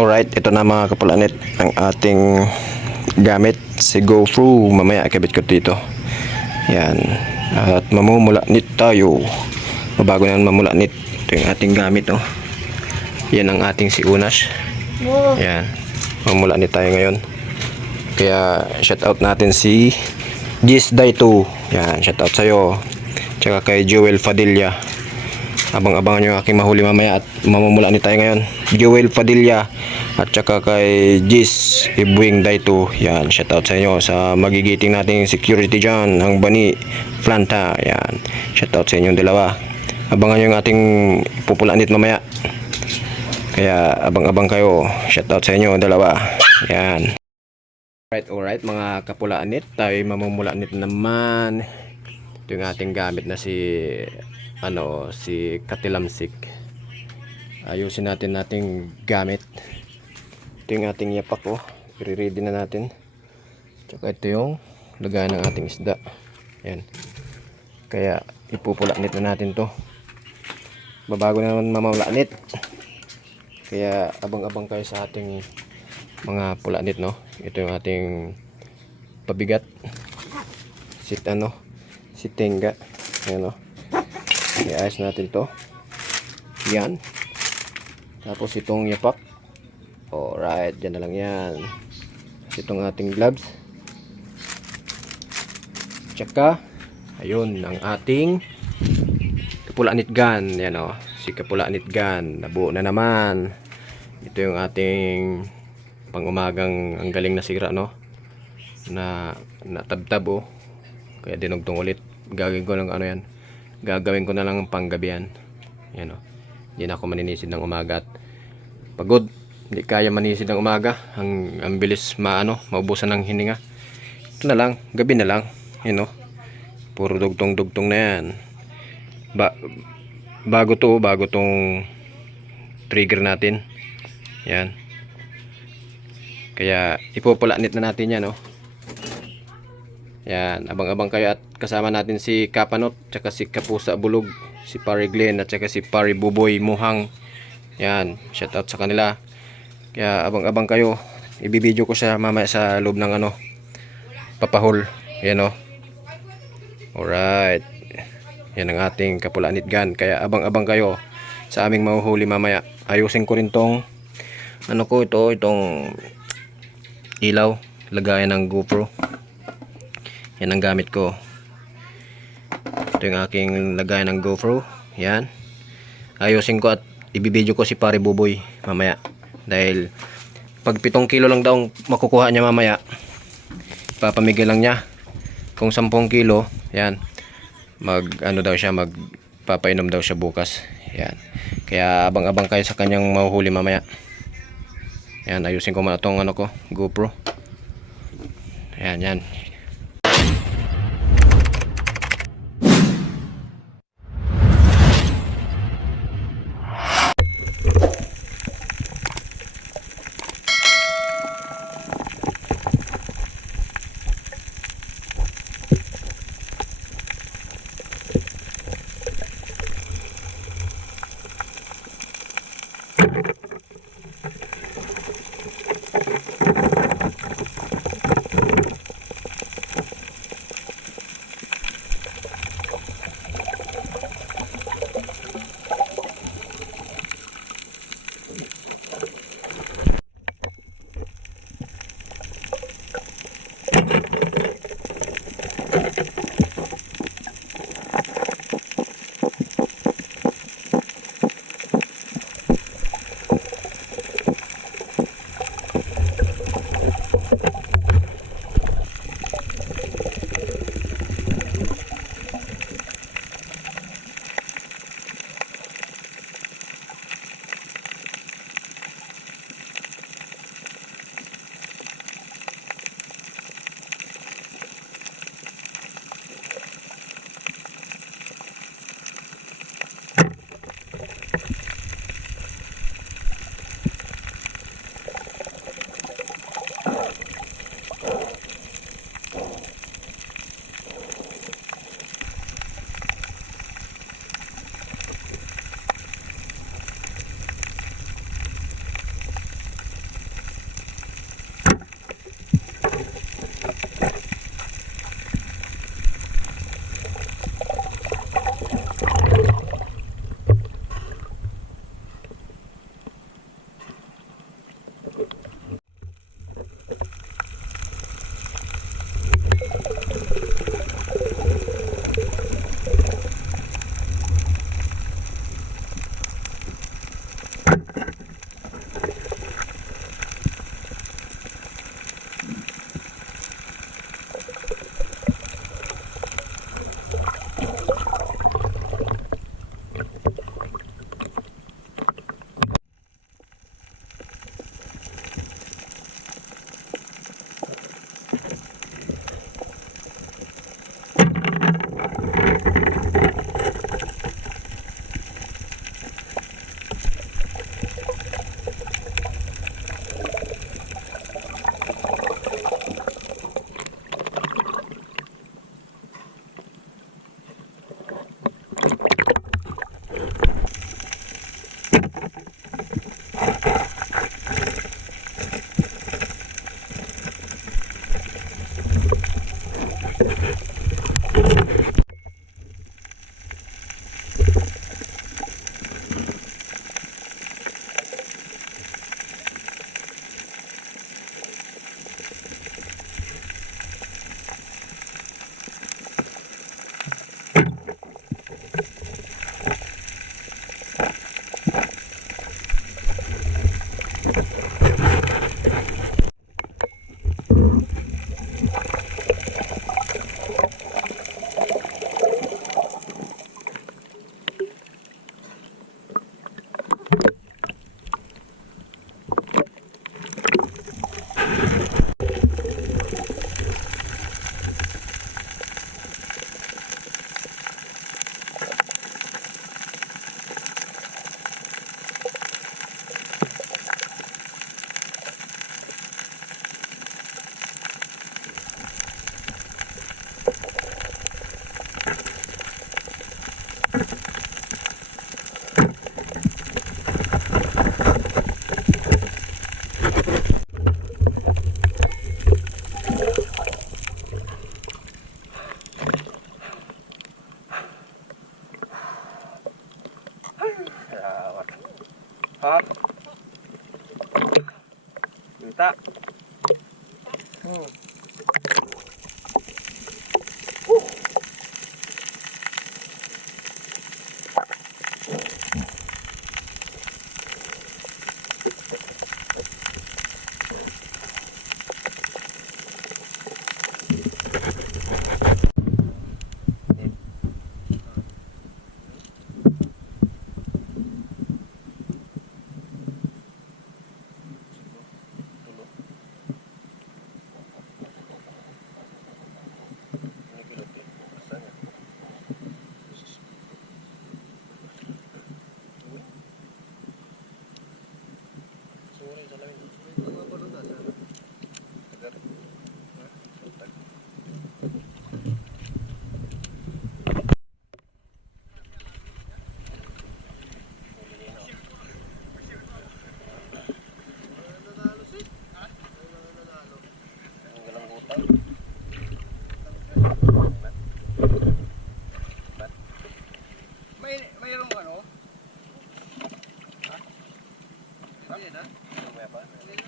Alright, ito na mga kapulanit ang ating gamit, si GoPro. Mamaya ikabit ko dito. Yan. At mamumulanit tayo. Bago na mamulanit, ito yung ating gamit, oh. Yan ang ating si Unas. Yan. Mamulanit tayo ngayon. Kaya shout out natin si Gis Daito. Yan, shout out sa'yo. Tsaka kay Joel Fadilla. Abang-abangan nyo aking mahuli mamaya at mamumulanit tayo ngayon. Joel Fadilla at saka kay Gis Ibuing Daito. Yan, shoutout sa inyo sa magigiting nating security dyan, ang Bani Planta. Yan, shoutout sa inyong dalawa. Abangan nyo yung ating pupulanit mamaya. Kaya abang-abang kayo. Shoutout sa inyo dalawa. Yan. Alright mga kapulanit, tayo mamumulanit naman. Ito yung ating gamit na si Katilamsik. Ayusin natin gamit. Ito yung ating yapak, oh. I-ready na natin. Tsaka ito yung lagayan ng ating isda. Yan. Kaya ipupulanit na natin to. Babago na naman mamamulanit. Kaya abang-abang kayo sa ating mga pulanit, no. Ito yung ating pabigat. Si tenga. Ayan, no. I-ayos natin to. Yan. Tapos itong yapak. Alright, dyan na lang yan. Itong ating gloves. Tsaka ayun, ang ating kapulanit gun. Yan, o. Si kapulanit gun. Nabuo na naman. Ito yung ating pang-umagang ang galing na sira, no. Na natabtab, oh. Kaya dinugtong ulit. Gagawin ko lang yan. Gagawin ko na lang panggabihan. Yan, o. Hindi na ako maninisid ng umaga at pagod. Hindi kaya manisid ng umaga. Ang bilis maubusan ng hininga. Ito na lang. Gabi na lang. Yan, o. Puro dugtong-dugtong na yan. Bago tong trigger natin. Yan. Kaya ipupulanit na natin yan, o. Yan, abang-abang kayo at kasama natin si Kapanot, tsaka si Kapusa Bulog, si Pare Glenn at tsaka si Pare Buboy Muhang. Yan, shout out sa kanila. Kaya abang-abang kayo. Ibibideo ko siya mamaya sa loob ng papahol. Yan, o. Alright. Yan ang ating kapulanit gun. Kaya abang-abang kayo sa aming mahuhuli mamaya. Ayusin ko rin tong itong ilaw, lagayan ng GoPro. Yan ang gamit ko. Ito yung aking lagayan ng GoPro. Yan. Ayusin ko at ibibideo ko si Pare Buboy mamaya. Dahil pag 7 kilo lang daw makukuha niya mamaya, papamigay lang niya. Kung 10 kilo, yan, magpapainom daw siya bukas. Yan. Kaya abang-abang kayo sa kanyang mahuhuli mamaya. Yan, ayusin ko muna itong GoPro. Yan. Kita. Mayroong ano? Ha? Hindi na? May pa? Hindi na.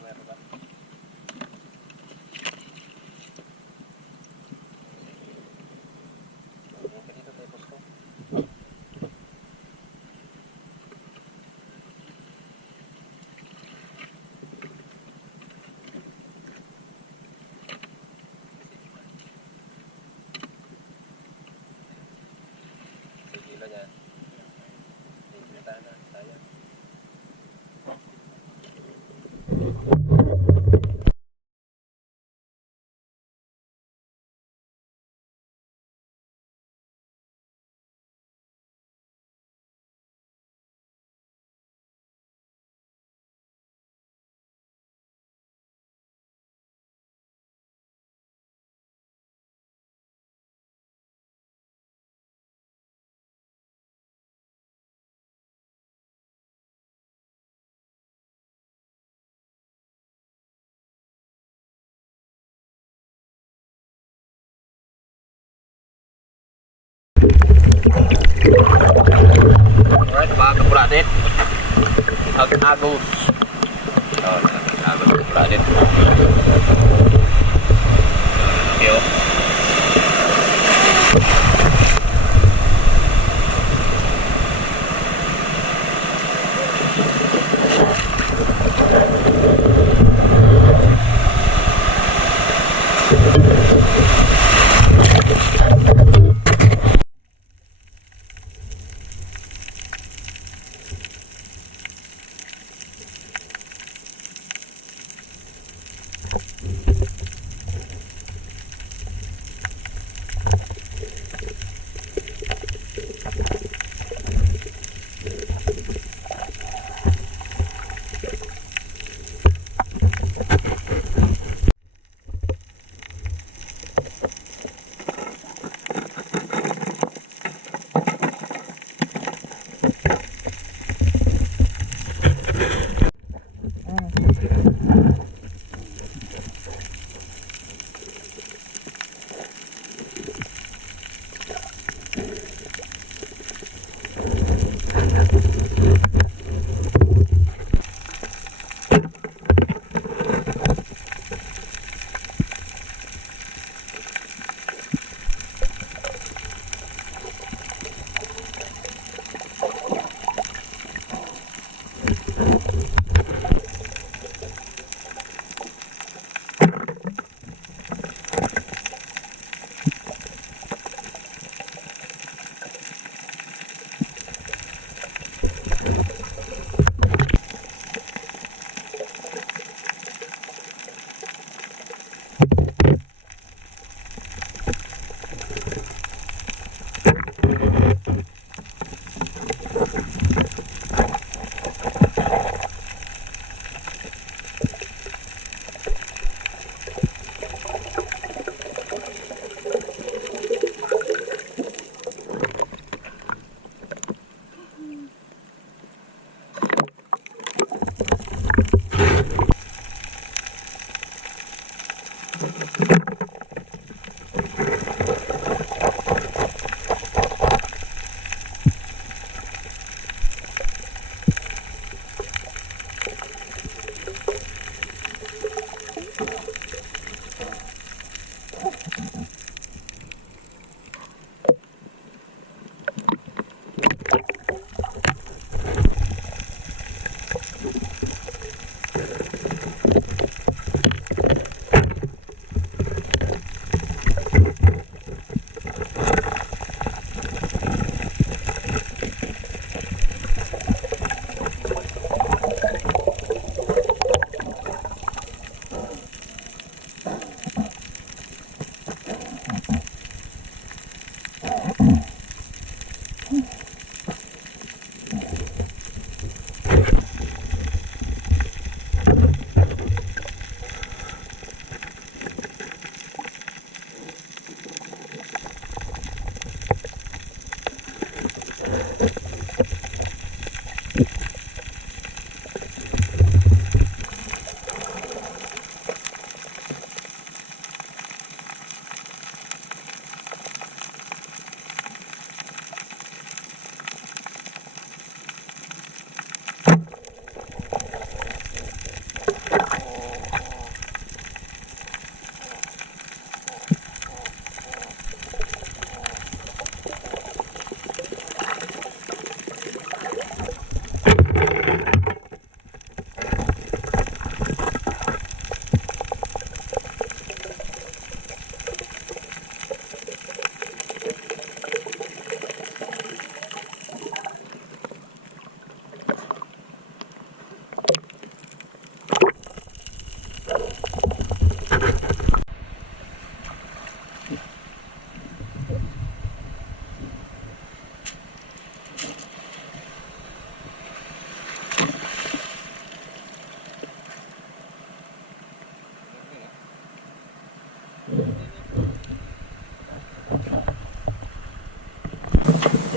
May pa ba? Dito tayo posto. Alright, mga kapuratit. Agos. Oh, agos kapuratit. Yo.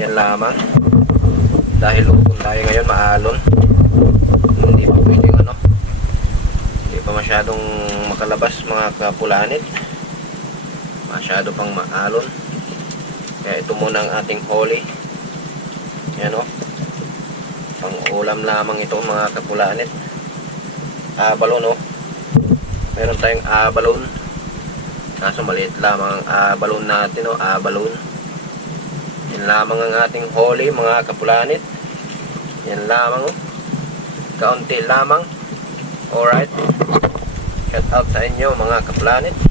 Yan lamang. Dahil lupon tayo ngayon, maalon. Hindi pa pwedeng ano. Hindi pa masyadong makalabas mga kapulanit. Masyado pang maalon. Kaya ito muna ang ating huli. Yan o. Pang ulam lamang ito mga kapulanit. Abalon o. Meron tayong abalon. Kaso maliit lamang ang abalon natin o. Abalon. Yan lamang ang ating huli mga kapulanit. Yan lamang oh. Kaunti lamang. Alright. Shout out sa inyo mga kapulanit.